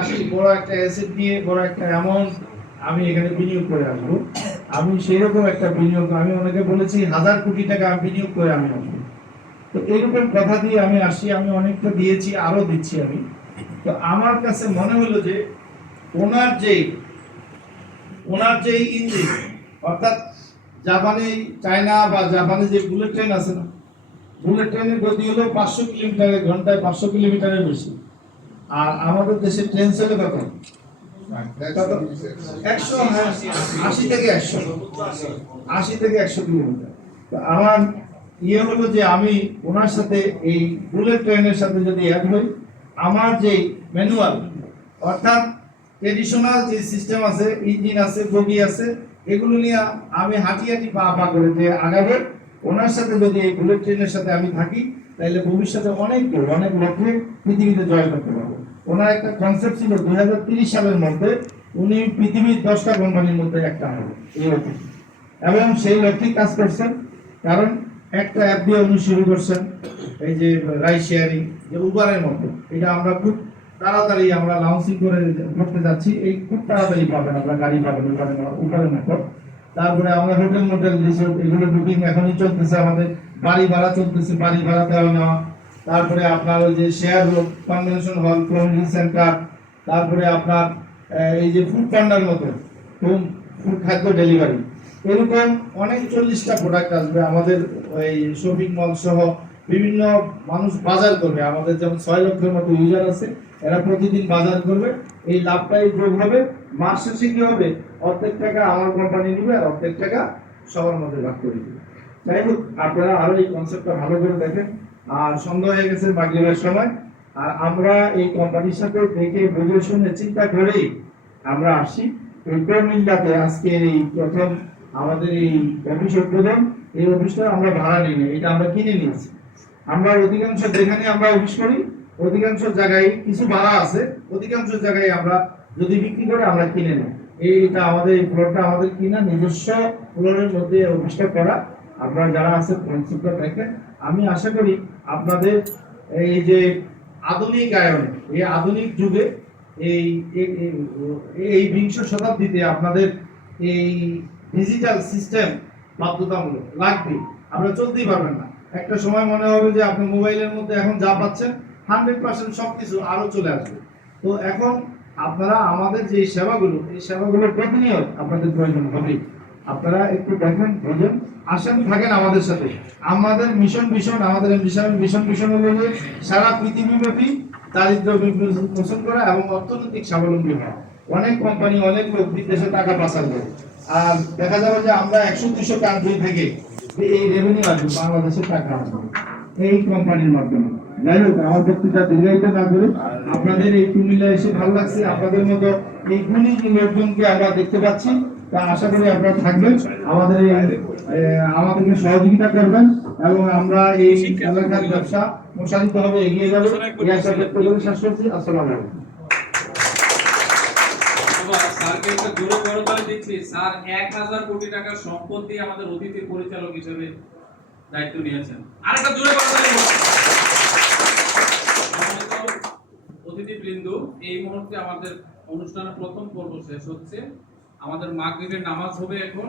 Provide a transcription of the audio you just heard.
আসি বড় একটা অ্যাসেট নিয়ে বড় একটা অ্যামাউন্ট আমি এখানে বিনিয়োগ করে আসবো। আমি সেই রকম একটা বিনিয়োগ, আমি অনেকে বলেছি 1000 কোটি টাকা আমি বিনিয়োগ করে আমি আসবো। তো এইরকম কথা দিয়ে আমি আসি, আমি অনেকটা দিয়েছি, আরো দিচ্ছি আমি। তো আমার কাছে মনে হলো যে ওনার যে ইঞ্জিন, অর্থাৎ জাপানে, চায়না বা জাপানে যে বুলেট ট্রেন আছে না, বুলেট ট্রেনের গতি হলো 500 কিলোমিটারের ঘন্টায়, 500 কিলোমিটারের বেশি। আর আমাদের দেশে ট্রেন চলে কত? 80 থেকে 100 কিলোমিটার। তো আমার ইয়ে হলো যে আমি ওনার সাথে এই বুলেট ট্রেনের সাথে যদি অ্যাড হই, আমার যে ম্যানুয়াল, অর্থাৎ ট্রেডিশনাল যে সিস্টেম আছে, ইঞ্জিন আছে, বগি আছে, এগুলো নিয়ে আমি হাঁটি হাঁটি পা পা করে যে আগাবো, ওনার সাথে যদি এই বুলেট ট্রেনের সাথে আমি থাকি, তাহলে ভবিষ্যতে অনেক লক্ষ্যে পৃথিবীতে জয় করতে পারবো। ওনার একটা কনসেপ্ট ছিল 2030 সালের মধ্যে উনি পৃথিবীর 10টা কোম্পানির মধ্যে একটা হবে এই লক্ষ্যে, এবং সেই লক্ষ্যে কাজ করছেন। কারণ একটা অ্যাপ দিয়ে উনি শুরু করছেন, এই যে রাইড শেয়ারিং, যে উবারের মতো, এটা আমরা খুব তাড়াতাড়ি আমরা লঞ্চিং করতে যাচ্ছি। এই খুব তাড়াতাড়ি পাবেন, আমরা গাড়ি পাবেন উবারের মতো। তারপরে আমরা হোটেল রিসোর্ট এগুলো বুকিং এখনই চলতেছে, আমাদের বাড়ি ভাড়া চলতেছে, বাড়ি ভাড়া দেওয়া নেওয়া। তারপরে আপনার ওই যে share road, convention hall, community centre, তারপরে আপনার এই যে ফুড পান্ডার মতো হোম ফুড খাদ্য ডেলিভারি, এরকম অনেক 40টা প্রোডাক্ট আসবে আমাদের ওই শপিং মল সহ। বিভিন্ন মানুষ বাজার করবে, আমাদের যেমন 6 লক্ষের মতো ইউজার আছে, এরা প্রতিদিন বাজার করবে। এই লাভটাই যোগ হবে, মাস শেষে কি হবে, অর্ধেক টাকা আমার কোম্পানি নিবে আর অর্ধেক টাকা সবার মধ্যে ভাগ করে দিবে। যাই হোক, আপনারা আরো এই কনসেপ্টটা ভালো করে দেখেন। আর সন্ধ্যা হয়ে গেছে, মাগরিবের সময়, আর আমরা এই কোম্পানির সাথে দেখে বুঝে শুনে চিন্তা করেই আমরা আসি। এই প্রমিল্লাতে আজকে এই প্রথম আমাদের এই অফিস উদ্বোধন, এই অফিসটা আমরা ভাড়া নিই না, এটা আমরা কিনে নিয়েছি। আমরা অধিকাংশ যেখানে আমরা অফিস করি, অধিকাংশ জায়গায় কিছু ভাড়া আছে, অধিকাংশ জায়গায় আমরা যদি বিক্রি করে আমরা কিনে নিই। এইটা আমাদের এই ফ্লোরটা আমাদের কিনা, নিজস্ব ফ্লোরের মধ্যে অফিসটা করা। আপনারা যারা আছে কনসেপ্টটা দেখেন। আমি আশা করি আপনাদের এই যে আধুনিক আয়নে, এই আধুনিক যুগে, এই এই 20 শতাব্দীতে আপনাদের এই ডিজিটাল সিস্টেম বাধ্যতামূলক লাগবে। আপনারা চলতেই পারবেন না। একটা সময় মনে হবে যে আপনি মোবাইলের মধ্যে এখন যা পাচ্ছেন 100% সবকিছু আরো চলে আসবে। তো এখন আপনারা আমাদের যে সেবাগুলো, এই সেবাগুলো প্রতিনিয়ত আপনাদের প্রয়োজন হবে। আপনারা একটু দেখেন, বোঝেন, আসেন, থাকেন আমাদের সাথে। আমাদের আমাদের মিশন হলো যে সারা পৃথিবীব্যাপী দারিদ্র মোচন করা এবং অর্থনৈতিক স্বাবলম্বী হওয়া। অনেক কোম্পানি, অনেক লোক বিদেশে টাকা পাচার করে, আর দেখা যাবে যে আমরা 100-200 কান্ট্রি থেকে এই রেভিনিউ আসবে, বাংলাদেশের টাকা আসবে এই কোম্পানির মাধ্যমে। যাই হোক, আমার বক্তৃতা দীর্ঘায়িত না করে, আপনাদের এই কুমিল্লা এসে ভালো লাগছে। আপনাদের মতো এই গুণী লোকজনকে আমরা দেখতে পাচ্ছি। তা আশা করি আপনারা থাকবেন, আমাদেরকে সহযোগিতা করবেন, এবং আমরা এই এলাকার ব্যবসা প্রসারিতভাবে এগিয়ে যাবে। এই আশা ব্যক্ত করে শেষ করছি। আসসালামু আলাইকুম। স্যারকে একটা জোরে করতালি দিচ্ছি। স্যার 1000 কোটি টাকার সম্পত্তি আমাদের অতিথি পরিচালক হিসেবে দায়িত্ব নিয়েছেন। আরেকটা জোরে করতালি। অতিথিবৃন্দ, এই মুহূর্তে আমাদের অনুষ্ঠানের প্রথম পর্ব শেষ হচ্ছে। আমাদের মাগরিবের নামাজ হবে এখন।